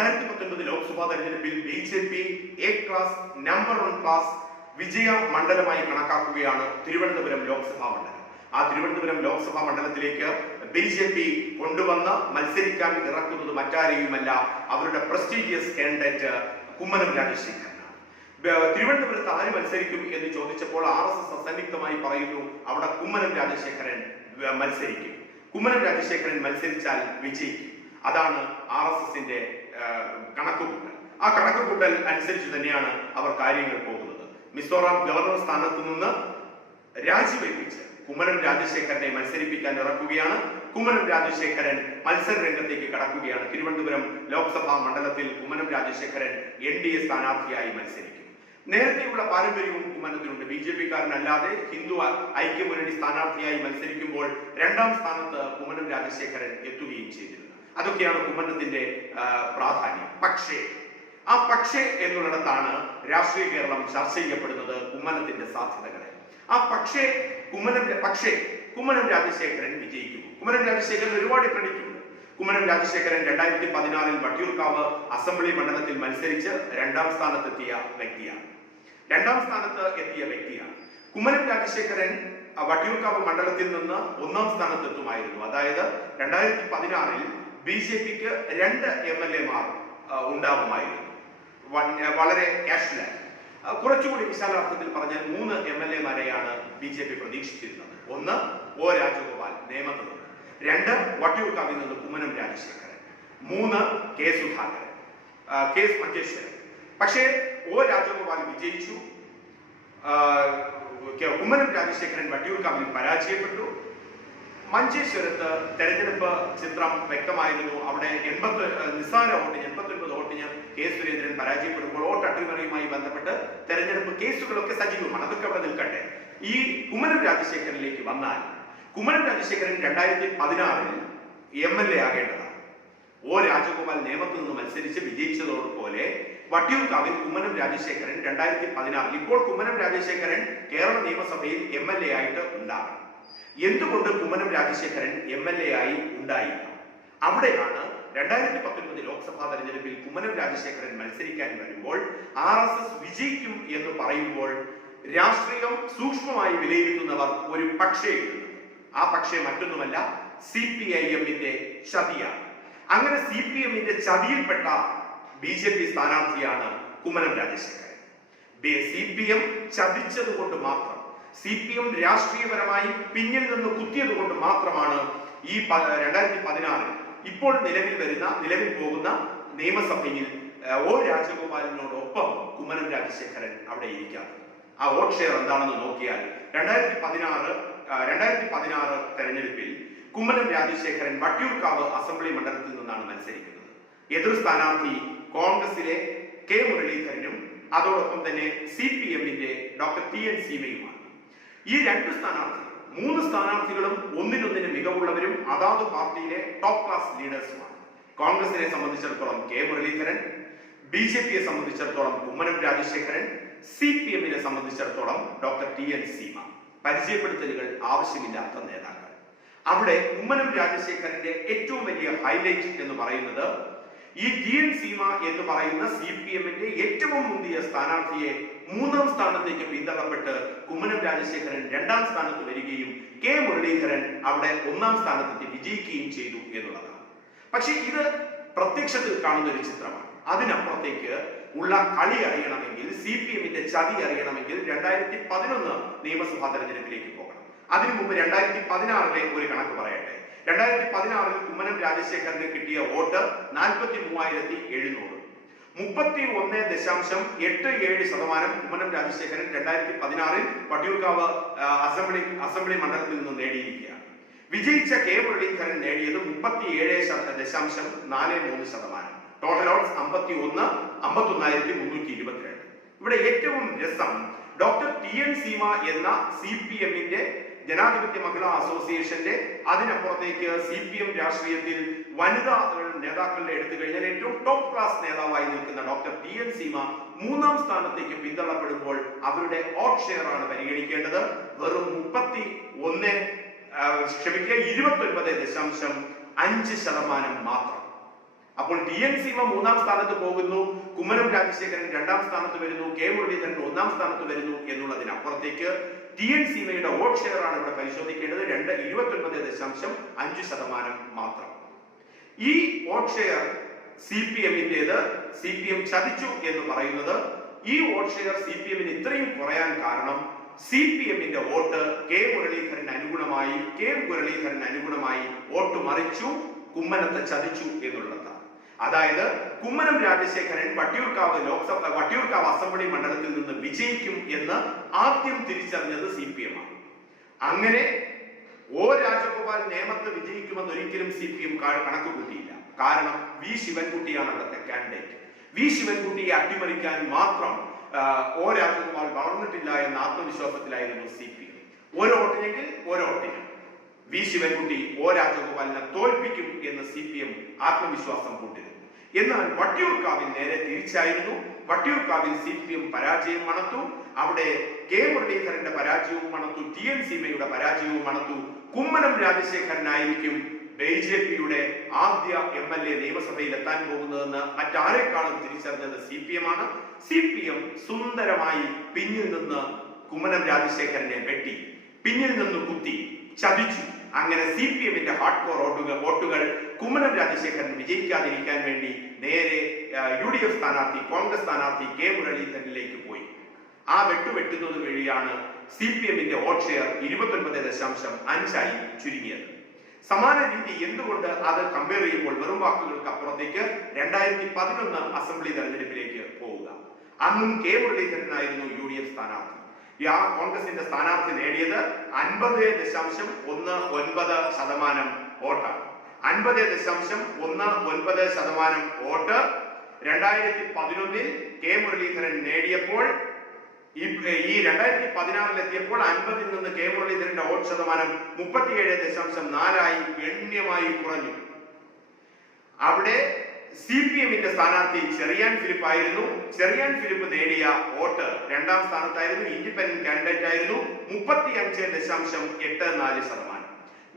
രണ്ടായിരത്തി പത്തൊൻപത് ലോക്സഭാ തെരഞ്ഞെടുപ്പിൽ B J P A class number one class വിജയ മണ്ഡലമായി കണക്കാക്കുകയാണ് തിരുവനന്തപുരം ലോക്സഭാ മണ്ഡലം. ആ തിരുവനന്തപുരം ലോക്സഭാ മണ്ഡലത്തിലേക്ക് ബി ജെ പി കൊണ്ടുവന്ന് മത്സരിക്കാൻ ഇറക്കുന്നത് മറ്റാരെയുമല്ല അവരുടെ പ്രസ്റ്റീജിയസ് കാൻഡിഡേറ്റ് കുമ്മനം രാജശേഖരൻ തിരുവനന്തപുരത്ത് ആര് മത്സരിക്കും എന്ന് ചോദിച്ചപ്പോൾ ആർ എസ് എസ് അസന്നിഗ്ധമായി പറയുന്നു അവിടെ കുമ്മനം രാജശേഖരൻ മത്സരിക്കും. കുമ്മനം രാജശേഖരൻ മത്സരിച്ചാൽ വിജയിക്കും. അതാണ് ആർ എസ് എസിന്റെ കണക്കുകൂട്ടൽ. ആ കണക്കുകൂട്ടൽ അനുസരിച്ച് തന്നെയാണ് അവർ കാര്യങ്ങൾ പോകുന്നത്. മിസോറാം ഗവർണർ സ്ഥാനത്ത് നിന്ന് രാജിവെപ്പിച്ച് കുമ്മനം രാജശേഖരനെ മത്സരിപ്പിക്കാൻ ഇറക്കുകയാണ്. കുമരൻ രാജശേഖരൻ മത്സര രംഗത്തേക്ക് കടക്കുകയാണ്. തിരുവനന്തപുരം ലോക്സഭാ മണ്ഡലത്തിൽ Kummanam Rajasekharan N D A സ്ഥാനാർത്ഥിയായി മത്സരിക്കും. നേരത്തെയുള്ള പാരമ്പര്യവും കുമ്മനത്തിനുണ്ട് ബി ജെ പിക്കാരനല്ലാതെ ഹിന്ദു ഐക്യമുന്നണി സ്ഥാനാർത്ഥിയായി മത്സരിക്കുമ്പോൾ രണ്ടാം സ്ഥാനത്ത് കുമ്മനം രാജശേഖരൻ എത്തുകയും ചെയ്തിരുന്നു. അതൊക്കെയാണ് കുമ്മനത്തിന്റെ പ്രാധാന്യം. പക്ഷേ ആ പക്ഷേ എന്നുള്ളിടത്താണ് രാഷ്ട്രീയ കേരളം ചർച്ച ചെയ്യപ്പെടുന്നത് കുമ്മനത്തിന്റെ സാധ്യതകളെ. ആ പക്ഷേ കുമ്മനന്റെ പക്ഷേ കുമ്മനം രാജശേഖരൻ വിജയിക്കും കുമ്മനം രാജശേഖരൻ ഒരുപാട് ക്രെഡിറ്റ് ഉണ്ട് കുമ്മനം രാജശേഖരൻ രണ്ടായിരത്തി പതിനാറിൽ വട്ടിയൂർക്കാവ് അസംബ്ലി മണ്ഡലത്തിൽ മത്സരിച്ച് രണ്ടാം സ്ഥാനത്തെത്തിയ വ്യക്തിയാണ്. രണ്ടാം സ്ഥാനത്ത് എത്തിയ വ്യക്തിയാണ്. കുമ്മനം രാജശേഖരൻ വട്ടിയൂർക്കാവ് മണ്ഡലത്തിൽ നിന്ന് ഒന്നാം സ്ഥാനത്തെത്തുമായിരുന്നു. അതായത് രണ്ടായിരത്തി പതിനാറിൽ ബി ജെ പിക്ക് രണ്ട് എം എൽ എമാർ ഉണ്ടാകുമായിരുന്നു വളരെ ക്യാഷ്ലാൻ കുറച്ചുകൂടി വിശാലാർത്ഥത്തിൽ പറഞ്ഞാൽ മൂന്ന് എം എൽ എമാരെയാണ് ബി ജെ പി പ്രതീക്ഷിച്ചിരുന്നത്. ഒന്ന് ഒ രാജഗോപാൽ നേമത്ത് നിന്ന് രണ്ട് വട്ടിയൂർക്കാവിൽ നിന്ന് കുമ്മനം രാജശേഖരൻ. മൂന്ന് കെ സുധാകരൻ. കെ മഞ്ചേശ്വരൻ. പക്ഷേ ഒ രാജഗോപാൽ വിജയിച്ചു. കുമ്മനം രാജശേഖരൻ വട്ടിയൂർക്കാവിൽ പരാജയപ്പെട്ടു. മഞ്ചേശ്വരത്ത് തെരഞ്ഞെടുപ്പ് ചിത്രം വ്യക്തമായിരുന്നു. അവിടെ എൺപത്തി നിസ്സാര വോട്ടിന് എൺപത്തി ഒൻപത് വോട്ടിന് കെ സുരേന്ദ്രൻ പരാജയപ്പെടുമ്പോൾ വോട്ട് അട്ടിമറിയുമായി ബന്ധപ്പെട്ട് തെരഞ്ഞെടുപ്പ് കേസുകളൊക്കെ സജീവമാണ്. അതൊക്കെ അവിടെ നിൽക്കട്ടെ. ഈ കുമ്മനം രാജശേഖരനിലേക്ക് വന്നാൽ കുമ്മനം രാജശേഖരൻ രണ്ടായിരത്തി പതിനാറിൽ എം എൽ എ ആകേണ്ടതാണ്. ഒ രാജഗോപാൽ നിയമത്തിൽ നിന്ന് മത്സരിച്ച് വിജയിച്ചതോടുപോലെ വട്ടിയൂർക്കാവിൽ കുമ്മനം രാജശേഖരൻ രണ്ടായിരത്തി പതിനാറിൽ ഇപ്പോൾ കുമ്മനം രാജശേഖരൻ കേരള നിയമസഭയിൽ എം എൽ എ ആയിട്ട് ഉണ്ടാകണം. എന്തുകൊണ്ട് Kummanam Rajasekharan M L A ആയി ഉണ്ടായില്ല? അവിടെയാണ് രണ്ടായിരത്തി പത്തൊൻപത് ലോക്സഭാ തെരഞ്ഞെടുപ്പിൽ കുമ്മനം രാജശേഖരൻ മത്സരിക്കാൻ വരുമ്പോൾ ആർ എസ് എസ് വിജയിക്കും എന്ന് പറയുമ്പോൾ രാഷ്ട്രീയം സൂക്ഷ്മമായി വിലയിരുത്തുന്നവർ ഒരു പക്ഷേ ആ പക്ഷേ മറ്റൊന്നുമല്ല സി പി ഐ എമ്മിന്റെ ചതിയാണ്. അങ്ങനെ സി പി എമ്മിന്റെ ചതിയിൽപ്പെട്ട ബി ജെ പി സ്ഥാനാർത്ഥിയാണ് Kummanam Rajasekharan. C P M ചതിച്ചത് കൊണ്ട് മാത്രം സി പി എം രാഷ്ട്രീയപരമായി പിന്നിൽ നിന്ന് കുത്തിയത് കൊണ്ട് മാത്രമാണ് ഈ രണ്ടായിരത്തി പതിനാറിൽ ഇപ്പോൾ നിലവിൽ വരുന്ന നിലവിൽ പോകുന്ന നിയമസഭയിൽ ഒ രാജഗോപാലിനോടൊപ്പം കുമ്മനം രാജശേഖരൻ അവിടെ ഇരിക്കാത്തത് ആ വോട്ട് ഷെയർ എന്താണെന്ന് നോക്കിയാൽ രണ്ടായിരത്തി പതിനാറ് രണ്ടായിരത്തി പതിനാറ് തെരഞ്ഞെടുപ്പിൽ കുമ്മനം രാജശേഖരൻ വട്ടിയൂർക്കാവ് അസംബ്ലി മണ്ഡലത്തിൽ നിന്നാണ് മത്സരിക്കുന്നത്. എതിർ സ്ഥാനാർത്ഥി കോൺഗ്രസിലെ കെ മുരളീധരനും അതോടൊപ്പം തന്നെ സി പി എമ്മിന്റെ ഡോക്ടർ ടി എൻ സീമയുമാണ്. ഈ രണ്ട് സ്ഥാനാർത്ഥി മൂന്ന് സ്ഥാനാർത്ഥികളും ഒന്നിനൊന്നിന് മികവുള്ളവരും അതാത് പാർട്ടിയിലെ ടോപ്പ് ക്ലാസ് ലീഡേഴ്സുമാണ് കോൺഗ്രസിനെ സംബന്ധിച്ചിടത്തോളം കെ മുരളീധരൻ ബി ജെ പിയെ സംബന്ധിച്ചിടത്തോളം കുമ്മനം രാജശേഖരൻ സി പി എമ്മിനെ സംബന്ധിച്ചിടത്തോളം ഡോക്ടർ ടി എൻ സീമ. പരിചയപ്പെടുത്തലുകൾ ആവശ്യമില്ലാത്ത നേതാക്കൾ. അവിടെ കുമ്മനം രാജശേഖരന്റെ ഏറ്റവും വലിയ ഹൈലൈറ്റ് എന്ന് പറയുന്നത് ഈ ജീൻ സീമ എന്ന് പറയുന്ന സി പി എമ്മിന്റെ ഏറ്റവും മുന്തിയ സ്ഥാനാർത്ഥിയെ മൂന്നാം സ്ഥാനത്തേക്ക് പിന്തള്ളപ്പെട്ട് കുമ്മനം രാജശേഖരൻ രണ്ടാം സ്ഥാനത്ത് വരികയും കെ മുരളീധരൻ അവിടെ ഒന്നാം സ്ഥാനത്തെത്തി വിജയിക്കുകയും ചെയ്തു എന്നുള്ളതാണ്. പക്ഷേ ഇത് പ്രത്യക്ഷത്തിൽ കാണുന്ന ഒരു ചിത്രമാണ്. അതിനപ്പുറത്തേക്ക് ഉള്ള കളി അറിയണമെങ്കിൽ സി പി എമ്മിന്റെ ചതി അറിയണമെങ്കിൽ രണ്ടായിരത്തി പതിനൊന്ന് നിയമസഭാ തെരഞ്ഞെടുപ്പിലേക്ക് പോകണം. അതിനു മുമ്പ് രണ്ടായിരത്തി പതിനാറിലെ ഒരു കണക്ക് പറയട്ടെ. രണ്ടായിരത്തി പതിനാറിൽ കുമ്മനം രാജശേഖരന് കിട്ടിയ വോട്ട് നാൽപ്പത്തി മൂവായിരത്തി എഴുന്നൂറ് മുപ്പത്തി ഒന്ന് ദശാംശം എട്ട് ഏഴ് ശതമാനം കുമ്മനം രാജശേഖരൻ രണ്ടായിരത്തി പതിനാറിൽ വട്ടിയൂർക്കാവ് അസംബ്ലി അസംബ്ലി മണ്ഡലത്തിൽ നിന്ന് നേടിയിരിക്കുകയാണ്. വിജയിച്ച കെ മുരളീധരൻ നേടിയത് മുപ്പത്തി ഏഴ് ദശാംശം നാല് മൂന്ന് ശതമാനം. ടോട്ടൽ ഓട്സ് അമ്പത്തി ഒന്ന് അമ്പത്തി ഒന്നായിരത്തി മുന്നൂറ്റി ഇരുപത്തിരണ്ട് ഇവിടെ ഏറ്റവും രസം ഡോക്ടർ ടി എൻ സീമ എന്ന സി പി എമ്മിന്റെ ജനാധിപത്യ മഹിളാ അസോസിയേഷന്റെ അതിനപ്പുറത്തേക്ക് സി പി എം രാഷ്ട്രീയത്തിൽ വനിതാ നേതാക്കളുടെ എടുത്തു കഴിഞ്ഞാൽ ഏറ്റവും ടോപ്പ് ക്ലാസ് നേതാവായി നിൽക്കുന്ന ഡോക്ടർ പി എൻ സീമ മൂന്നാം സ്ഥാനത്തേക്ക് പിന്തള്ളപ്പെടുമ്പോൾ അവരുടെ ഓട്ട് ഷെയർ ആണ് പരിഗണിക്കേണ്ടത്. വെറും മുപ്പത്തി ഒന്ന് ക്ഷമിക്കുക ഇരുപത്തി ഒൻപത് ദശാംശം അഞ്ച് ശതമാനം മാത്രം. അപ്പോൾ ടി എൻ സീമ മൂന്നാം സ്ഥാനത്ത് പോകുന്നു കുമ്മനം രാജശേഖരൻ രണ്ടാം സ്ഥാനത്ത് വരുന്നു കെ മുരളീധരൻ ഒന്നാം സ്ഥാനത്ത് വരുന്നു എന്നുള്ളതിനപ്പുറത്തേക്ക് ടി എൻ സീമയുടെ വോട്ട് ഷെയർ ആണ് ഇവിടെ പരിശോധിക്കേണ്ടത്. രണ്ട് ഇരുപത്തി ഒൻപത് ദശാംശം അഞ്ച് ശതമാനം മാത്രം. ഈ വോട്ട് ഷെയർ സി പി എമ്മിന്റേത് സി പി എം ചതിച്ചു എന്ന് പറയുന്നത് ഈ വോട്ട് ഷെയർ സി പി എമ്മിന് ഇത്രയും കുറയാൻ കാരണം സി പി എമ്മിന്റെ വോട്ട് കെ മുരളീധരൻ അനുഗുണമായി കെ മുരളീധരൻ അനുഗുണമായി വോട്ട് മറിച്ചു കുമ്മനത്തെ ചതിച്ചു എന്നുള്ളതാണ്. അതായത് കുമ്മനം രാജശേഖരൻ വട്ടിയൂർക്കാവ് ലോക്സഭ വട്ടിയൂർക്കാവ് അസംബ്ലി മണ്ഡലത്തിൽ നിന്ന് വിജയിക്കും എന്ന് ആദ്യം തിരിച്ചറിഞ്ഞത് സി പി എം ആണ്. അങ്ങനെ ഓ രാജഗോപാൽ നേമത്ത് വിജയിക്കുമെന്ന് ഒരിക്കലും സി പി എം കണക്ക് കൂട്ടിയില്ല. കാരണം വി ശിവൻകുട്ടിയാണ് അവിടുത്തെ കാൻഡിഡേറ്റ് വി ശിവൻകുട്ടിയെ അട്ടിമറിക്കാൻ മാത്രം ഓ രാജഗോപാൽ വളർന്നിട്ടില്ല എന്ന ആത്മവിശ്വാസത്തിലായിരുന്നു സി പി എം ഒരു വോട്ടിനെങ്കിൽ വി ശിവൻകുട്ടി ഒ രാജഗോപാലിനെ തോൽപ്പിക്കും എന്ന് സി പി എം ആത്മവിശ്വാസം കൂട്ടിരുന്നു എന്നാൽ വട്ടിയൂർക്കാവിൽ നേരെ തിരിച്ചായിരുന്നു. വട്ടിയൂർക്കാവിൽ സി പി എം പരാജയം മണത്തു. അവിടെ കെ മുരളീധരന്റെ പരാജയവും മണത്തു. ടി എൻ സീമയുടെ പരാജയവും മണത്തു. കുമ്മനം രാജശേഖരനായിരിക്കും ബി ജെ പിയുടെ ആദ്യ എം എൽ എ നിയമസഭയിൽ എത്താൻ പോകുന്നതെന്ന് മറ്റാരെക്കാളും തിരിച്ചറിഞ്ഞത് സി പി എം ആണ്. സി പി എം സുന്ദരമായി പിന്നിൽ നിന്ന് കുമ്മനം രാജശേഖരനെ വെട്ടി. പിന്നിൽ നിന്ന് കുത്തി ചതിച്ചു. അങ്ങനെ സി പി എമ്മിന്റെ ഹാർഡ് കോർ വോട്ടുകൾ വോട്ടുകൾ കുമ്മനം രാജശേഖരൻ വിജയിക്കാതിരിക്കാൻ വേണ്ടി നേരെ യു ഡി എഫ് സ്ഥാനാർത്ഥി കോൺഗ്രസ് സ്ഥാനാർത്ഥി കെ മുരളീധരനിലേക്ക് പോയി. ആ വെട്ടുവെട്ടുന്നത് വഴിയാണ് സി പി എമ്മിന്റെ വോട്ട് ഷെയർ ഇരുപത്തൊൻപത് ദശാംശം അഞ്ചായി ചുരുങ്ങിയത്. സമാന രീതി എന്തുകൊണ്ട് അത് കമ്പയർ ചെയ്യുമ്പോൾ വെറും വാക്കുകൾക്ക് അപ്പുറത്തേക്ക് രണ്ടായിരത്തി പതിനൊന്ന് അസംബ്ലി തെരഞ്ഞെടുപ്പിലേക്ക് പോവുക. അന്നും കെ മുരളീധരനായിരുന്നു യു ഡി എഫ് സ്ഥാനാർത്ഥി. ആ കോൺഗ്രസിന്റെ സ്ഥാനാർത്ഥി നേടിയത്. അൻപത് ദശാംശം ഒന്ന് ഒൻപത് ശതമാനം വോട്ടാണ്. അൻപത് ദശാംശം ഒന്ന് ഒൻപത് ശതമാനം വോട്ട് രണ്ടായിരത്തി പതിനൊന്നിൽ കെ മുരളീധരൻ നേടിയപ്പോൾ ഈ രണ്ടായിരത്തി പതിനാറിൽ എത്തിയപ്പോൾ അൻപതിൽ നിന്ന് കെ മുരളീധരന്റെ വോട്ട് ശതമാനം മുപ്പത്തിയേഴ് ദശാംശം നാലായി ഗണ്യമായി കുറഞ്ഞു. അവിടെ സി പി എമ്മിന്റെ സ്ഥാനാർത്ഥി ചെറിയാൻ ഫിലിപ്പ് ആയിരുന്നു. ചെറിയാൻ ഫിലിപ്പ് നേടിയ വോട്ട് രണ്ടാം സ്ഥാനത്തായിരുന്നു. ഇൻഡിപെൻഡന്റ് കാൻഡിഡേറ്റ് ആയിരുന്നു. മുപ്പത്തി അഞ്ച് ദശാംശം എട്ട് നാല് ശതമാനം.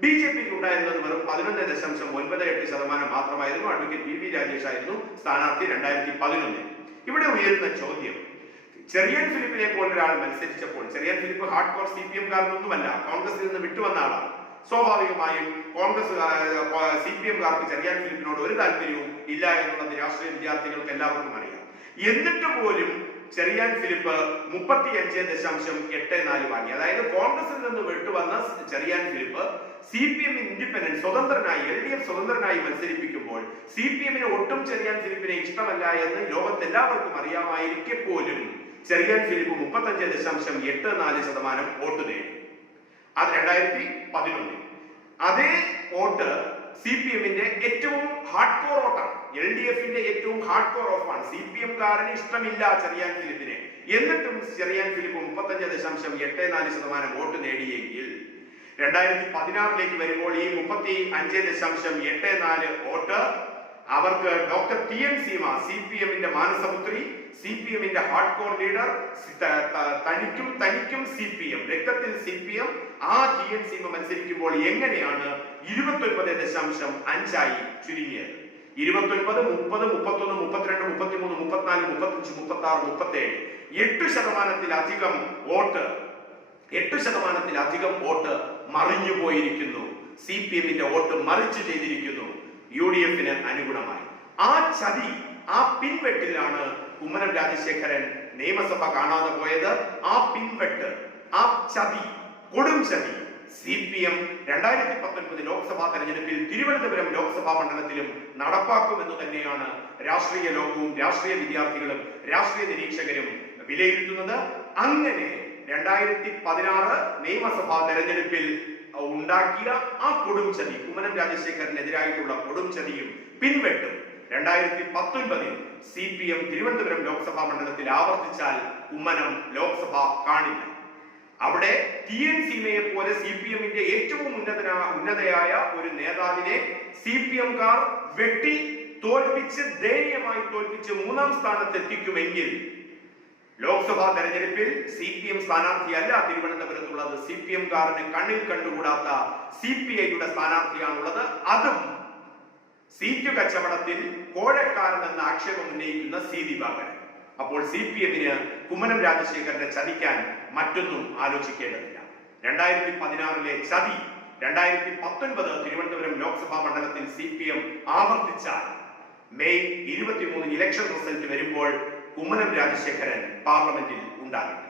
ബി ജെ പിക്ക് ഉണ്ടായിരുന്നത് വെറും പതിനൊന്ന് ദശാംശം ഒൻപത് എട്ട് ശതമാനം മാത്രമായിരുന്നു. അഡ്വക്കേറ്റ് വി വി രാജേഷ് ആയിരുന്നു സ്ഥാനാർത്ഥി രണ്ടായിരത്തി പതിനൊന്നിൽ ഇവിടെ ഉയരുന്ന ചോദ്യം. ചെറിയൻ ഫിലിപ്പിനെ പോലൊരാൾ മത്സരിച്ചപ്പോൾ Cherian Philip hard core C P എംകാരനൊന്നുമല്ല കോൺഗ്രസിൽ നിന്ന് വിട്ടുവന്ന ആളാണ്. സ്വാഭാവികമായും കോൺഗ്രസ് സി പി എംകാർക്ക് ചെറിയാൻ ഫിലിപ്പിനോട് ഒരു താല്പര്യവും ഇല്ല എന്നുള്ളത് രാഷ്ട്രീയ വിദ്യാർത്ഥികൾക്ക് എല്ലാവർക്കും അറിയാം. എന്നിട്ട് പോലും ചെറിയാൻ ഫിലിപ്പ് മുപ്പത്തി അഞ്ച് ദശാംശം എട്ട് നാല് വാങ്ങി. അതായത് കോൺഗ്രസിൽ നിന്ന് വിട്ടുവന്ന Cherian Philip C P M independent സ്വതന്ത്രനായി എൽ ഡി എഫ് സ്വതന്ത്രനായി മത്സരിപ്പിക്കുമ്പോൾ സി പി എമ്മിന് ഒട്ടും ചെറിയാൻ ഫിലിപ്പിനെ ഇഷ്ടമല്ല എന്ന് ലോകത്തെല്ലാവർക്കും അറിയാമായിരിക്കെ പോലും ചെറിയാൻ ഫിലിപ്പ് മുപ്പത്തഞ്ച് ദശാംശം എട്ട് നാല് ശതമാനം വോട്ട് നേടി. അത് രണ്ടായിരത്തി പതിനൊന്നിൽ. അതേ വോട്ട് സി പി എമ്മിന്റെ ഏറ്റവും ഹാർഡ് കോർ വോട്ടാണ് എൽ ഡി എഫിന്റെ ഏറ്റവും ഹാർഡ് കോർ ഓഫാണ്. സി പി എം കാരന് ഇഷ്ടമില്ല ചെറിയാൻ ഫിലിപ്പിനെ. എന്നിട്ടും ചെറിയാൻ ഫിലിപ്പ് മുപ്പത്തഞ്ച് ദശാംശം എട്ട് നാല് ശതമാനം വോട്ട് നേടിയെങ്കിൽ രണ്ടായിരത്തി പതിനാറിലേക്ക് വരുമ്പോൾ ഈ മുപ്പത്തി അഞ്ച് ദശാംശം എട്ട് നാല് വോട്ട് അവർക്ക് doctor T N Seema C P എമ്മിന്റെ മാനസപുത്രി സി പി എമ്മിന്റെ ഹാർഡ് കോർ ലീഡർ തനിക്കും തനിക്കും സി പി എം രക്തത്തിൽ സി പി എം ആ ടി എൻ സീമ മത്സരിക്കുമ്പോൾ എങ്ങനെയാണ് ഇരുപത്തി ഒൻപത് ദശാംശം അഞ്ചായി ചുരുങ്ങിയത്. ഇരുപത്തൊൻപത് മുപ്പത് മുപ്പത്തൊന്ന് മുപ്പത്തിരണ്ട് മുപ്പത്തിമൂന്ന് മുപ്പത്തിനാല് മുപ്പത്തഞ്ച് മുപ്പത്തി ആറ് മുപ്പത്തി ഏഴ് എട്ട് ശതമാനത്തിലധികം വോട്ട് എട്ട് ശതമാനത്തിലധികം വോട്ട് മറിഞ്ഞു പോയിരിക്കുന്നു. സി പി എമ്മിന്റെ വോട്ട് മറിച്ചു ചെയ്തിരിക്കുന്നു. യു ഡി എഫിന് അനുഗുണമായി. ആ ചതി ആ പിൻവെട്ടിലാണ് കുമ്മനം രാജശേഖരൻ നിയമസഭ കാണാതെ പോയത്. ആ പിൻവെട്ട് ആ ചതി കൊടും ചതി സി പി എം രണ്ടായിരത്തി പത്തൊൻപത് ലോക്സഭാ തെരഞ്ഞെടുപ്പിൽ തിരുവനന്തപുരം ലോക്സഭാ മണ്ഡലത്തിലും നടപ്പാക്കുമെന്ന് തന്നെയാണ് രാഷ്ട്രീയ ലോകവും രാഷ്ട്രീയ വിദ്യാർത്ഥികളും രാഷ്ട്രീയ നിരീക്ഷകരും വിലയിരുത്തുന്നത്. അങ്ങനെ രണ്ടായിരത്തി പതിനാറ് നിയമസഭാ തെരഞ്ഞെടുപ്പിൽ ഉണ്ടാക്കിയ ആ കൊടും ചതി കുമ്മനം രാജശേഖരനെതിരായിട്ടുള്ള കൊടും ചതിയും പിൻവെട്ടും. രണ്ടായിരത്തി പത്തൊൻപതിൽ C P M Thiruvananthapuram Lok Sabha മണ്ഡലത്തിൽ ആവർത്തിച്ചാൽ കുമ്മനം ലോക്സഭ കാണില്ല. അവിടെ ടി എൻ സീമയെ പോലെ സി പി എമ്മിന്റെ ഏറ്റവും ഉന്നതന ഉന്നതയായ ഒരു നേതാവിനെ സി പി എംകാർ വെട്ടി തോൽപ്പിച്ച് ദയനീയമായി തോൽപ്പിച്ച് മൂന്നാം സ്ഥാനത്ത് എത്തിക്കുമെങ്കിൽ ലോക്സഭാ തെരഞ്ഞെടുപ്പിൽ സി പി എം സ്ഥാനാർത്ഥിയല്ല തിരുവനന്തപുരത്തുള്ളത്. സി പി എം കാരന് കണ്ണിൽ കണ്ടുകൂടാത്ത സി പി ഐയുടെ സ്ഥാനാർത്ഥിയാണുള്ളത്. അതും സീറ്റ് കച്ചവടത്തിൽ കോഴക്കാരൻ എന്ന ആക്ഷേപം ഉന്നയിക്കുന്ന സി ദിവാകരൻ. അപ്പോൾ സി പി എമ്മിന് കുമ്മനം രാജശേഖരനെ ചതിക്കാൻ മറ്റൊന്നും ആലോചിക്കേണ്ടതില്ല. രണ്ടായിരത്തി പതിനാറിലെ ചതി രണ്ടായിരത്തി പത്തൊൻപത് തിരുവനന്തപുരം ലോക്സഭാ മണ്ഡലത്തിൽ സി പി എം ആവർത്തിച്ചാൽ മെയ് ഇരുപത്തിമൂന്ന് ഇലക്ഷൻ റിസൾട്ട് വരുമ്പോൾ കുമ്മനം രാജശേഖരൻ പാർലമെന്റിൽ ഉണ്ടാകില്ല.